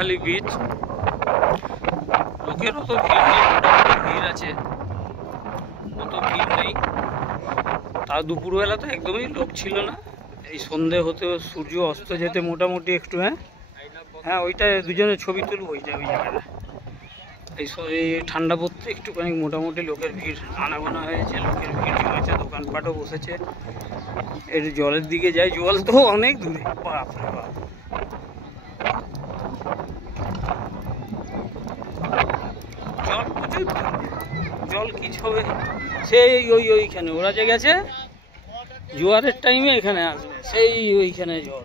Sonakhali beach. লোকের অত ভিড় নেই, মোটামুটি ভিড় আছে, অত ভিড় নেই। তার দুপুরবেলা তো একদমই লোক ছিল না। এই সন্ধে হতে সূর্য অস্ত যেতে মোটামুটি একটু হ্যাঁ ওইটা দুজনের ছবি তুলবো ওই জায়গাটা। এই ঠান্ডা পড়তে একটুখানি মোটামুটি লোকের ভিড় আনাগোনা হয়েছে, লোকের ভিড় জমেছে, দোকানপাটও বসেছে। এর জলের দিকে যাই, জল তো অনেক দূরে, বাপরে বাপ। জল প্রচুর, জল কিছু হবে সেই ওইখানে ওরা যে গেছে জোয়ারের টাইমে এখানে আসবে, সেই ওইখানে জল।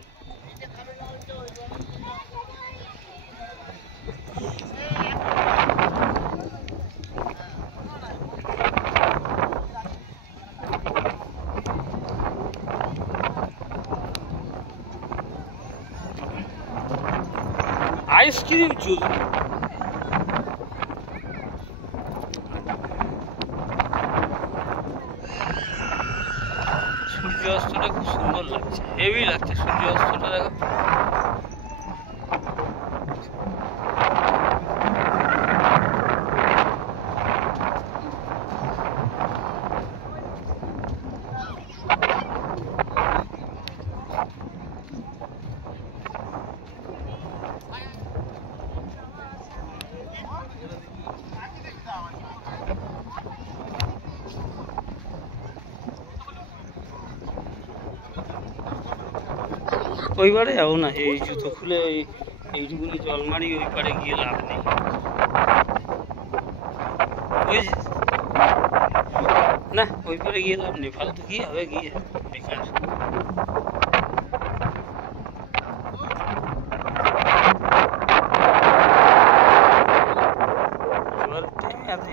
আইসক্রিম জুস, সূর্যাস্তটা খুব সুন্দর লাগছে, হেভি লাগছে সূর্যাস্তটা। দেখো ওইবারে যাবো না, এই জুতো খুলে এইটুকুনি জল মারি, ওই পারে গিয়ে লাভ নেই। না ওই পারে গিয়ে লাভ নেই, ফালতু কি হবে গিয়ে, বেকার।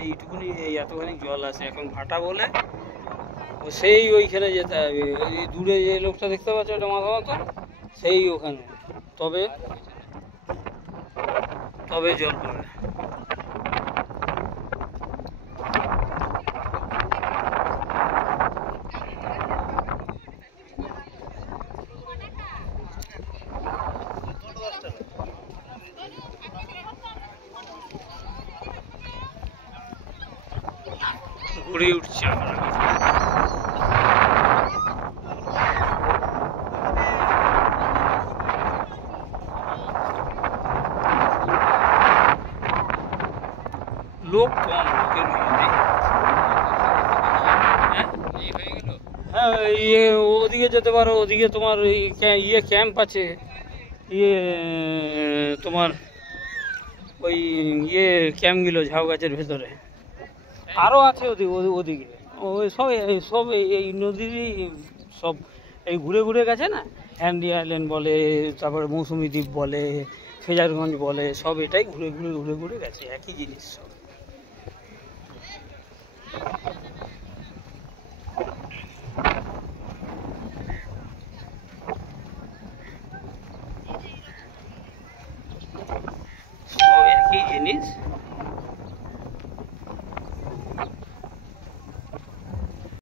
এইটুকুনি এতখানি জল আছে এখন ভাটা বলে, সেই ওইখানে যেতে হবে। ওই দূরে যে লোকটা দেখতে পাচ্ছ ওটা মাথা মতো, সেই ওখানে, তবে জল পাবে। ঘুরে উঠছে আমরা। লোক কম, লোকের হ্যাঁ ওদিকে যেতে পারো, ওদিকে তোমার ক্যাম্প আছে, তোমার ওই ক্যাম্পগুলো ঝাউ গাছের ভেতরে আরও আছে। ওদিকে ওই সব এই নদীরই সব এই ঘুরে ঘুরে গেছে না, হ্যান্ডি আইল্যান্ড বলে, তারপরে মৌসুমী দ্বীপ বলে, ফেজারগঞ্জ বলে, সব এটাই ঘুরে ঘুরে গেছে, একই জিনিস সব। সব একই জিনিস।